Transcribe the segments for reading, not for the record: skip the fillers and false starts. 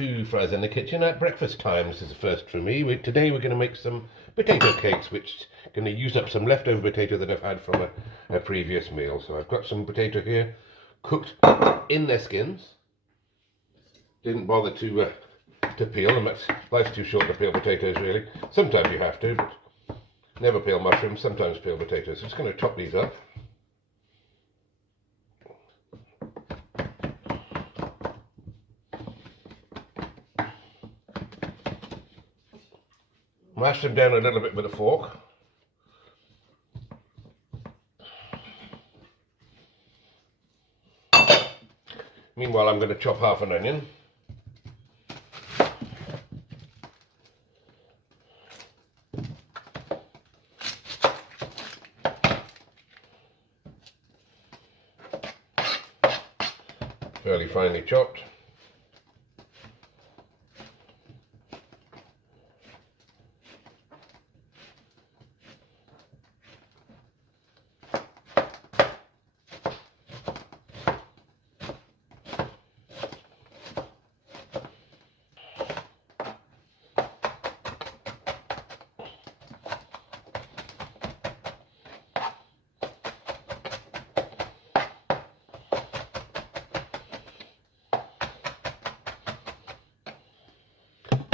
to Fraz in the Kitchen at breakfast time. This is a first for me. Today we're going to make some potato cakes, which are going to use up some leftover potato that I've had from a previous meal. So I've got some potato here, cooked in their skins. Didn't bother to peel them. Life's too short to peel potatoes, really. Sometimes you have to, but never peel mushrooms, sometimes peel potatoes. So I'm just going to chop these up. Mash them down a little bit with a fork. Meanwhile, I'm going to chop half an onion. Fairly finely chopped.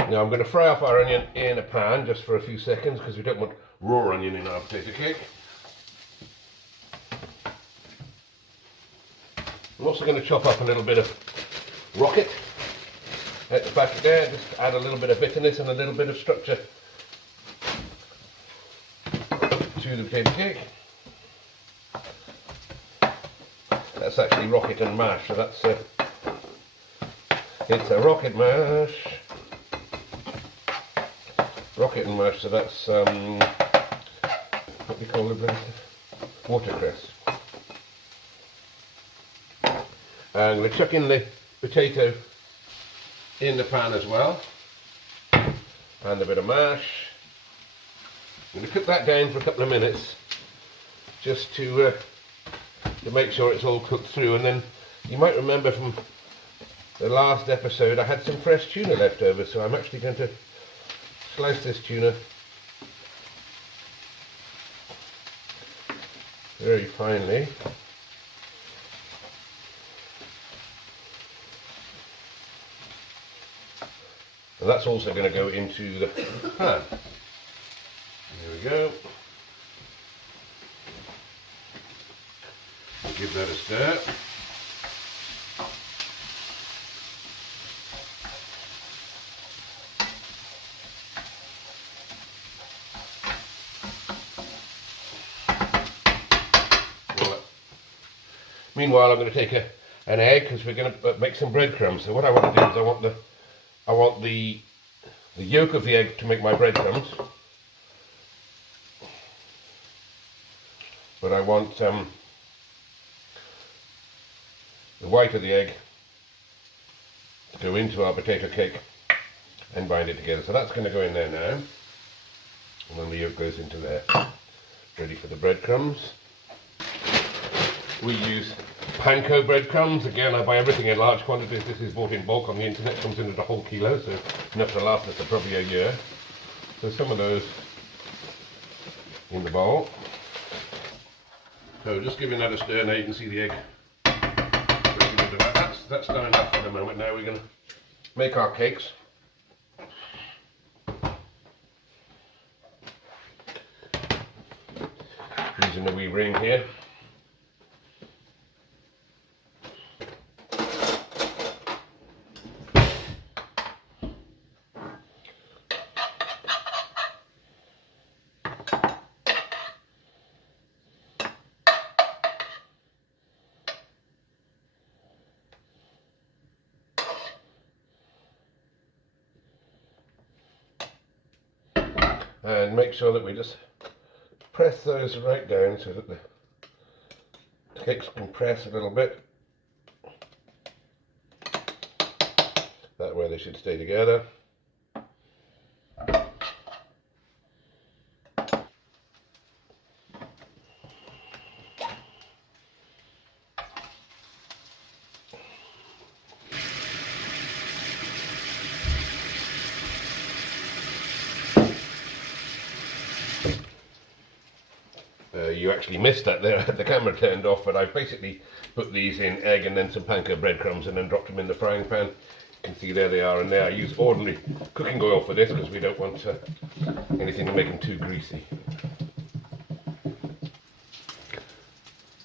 Now I'm going to fry off our onion in a pan just for a few seconds because we don't want raw onion in our potato cake. I'm also going to chop up a little bit of rocket at the back there, just to add a little bit of bitterness and a little bit of structure to the potato cake. That's actually rocket and mash, so that's it's a rocket mash. Rocket and mash, so that's what do you call it? Watercress. And I'm going to chuck in the potato in the pan as well, and a bit of mash. I'm going to cook that down for a couple of minutes, just to make sure it's all cooked through. And then you might remember from the last episode I had some fresh tuna left over, so I'm actually going to slice this tuna very finely. And that's also going to go into the pan. There we go. Give that a stir. Meanwhile, I'm going to take an egg because we're going to make some breadcrumbs. So what I want to do is I want the yolk of the egg to make my breadcrumbs, but I want the white of the egg to go into our potato cake and bind it together. So that's going to go in there now, and then the yolk goes into there, ready for the breadcrumbs. We use panko breadcrumbs. Again, I buy everything in large quantities. This is bought in bulk on the internet, comes in at a whole kilo, so enough to last us for probably a year. So some of those in the bowl. So just giving that a stir. Now you can see the egg. That's done enough for the moment. Now we're going to make our cakes. Using a wee ring here. And make sure that we just press those right down so that the cakes can press a little bit. That way they should stay together. you actually missed that there, the camera turned off, but I've basically put these in egg and then some panko breadcrumbs and then dropped them in the frying pan. You can see there they are, and there I use ordinary cooking oil for this because we don't want anything to make them too greasy.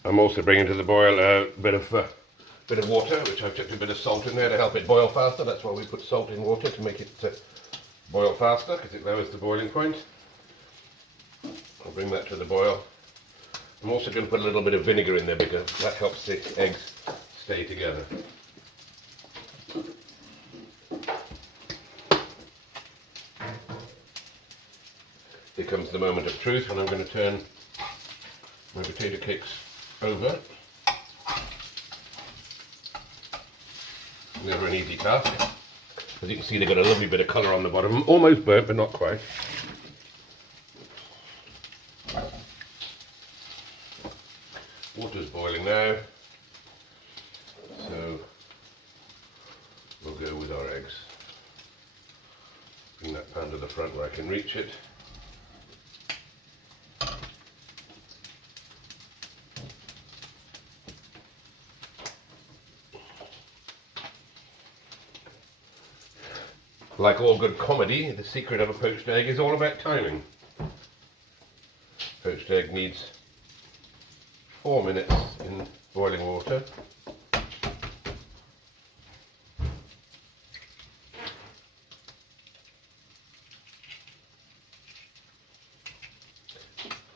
I'm also bringing to the boil a bit of water, which I've chucked a bit of salt in there to help it boil faster. That's why we put salt in water, to make it boil faster, because it lowers the boiling point. I'll bring that to the boil. I'm also going to put a little bit of vinegar in there because that helps the eggs stay together. Here comes the moment of truth, and I'm going to turn my potato cakes over. Never an easy task. As you can see, they've got a lovely bit of colour on the bottom, almost burnt but not quite. Water's boiling now, so we'll go with our eggs. Bring that pan to the front where I can reach it. Like all good comedy, the secret of a poached egg is all about timing. Poached egg needs 4 minutes in boiling water.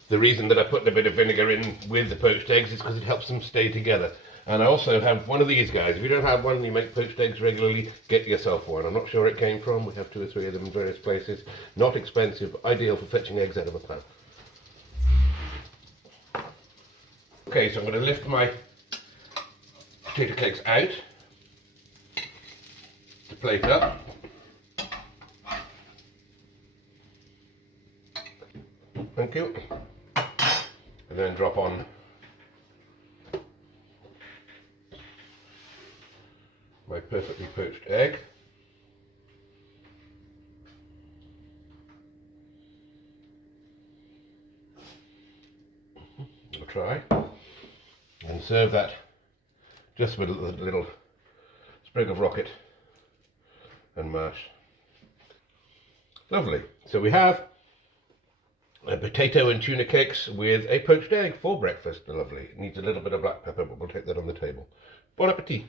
The reason that I put a bit of vinegar in with the poached eggs is because it helps them stay together. And I also have one of these guys. If you don't have one and you make poached eggs regularly, get yourself one. I'm not sure where it came from. We have 2 or 3 of them in various places. Not expensive, ideal for fetching eggs out of a pan. Okay, so I'm going to lift my potato cakes out, the plate up. Thank you. And then drop on my perfectly poached egg. I'll try. And serve that just with a little sprig of rocket and mash. Lovely. So we have a potato and tuna cakes with a poached egg for breakfast. Lovely. It needs a little bit of black pepper, but we'll take that on the table. Bon appetit.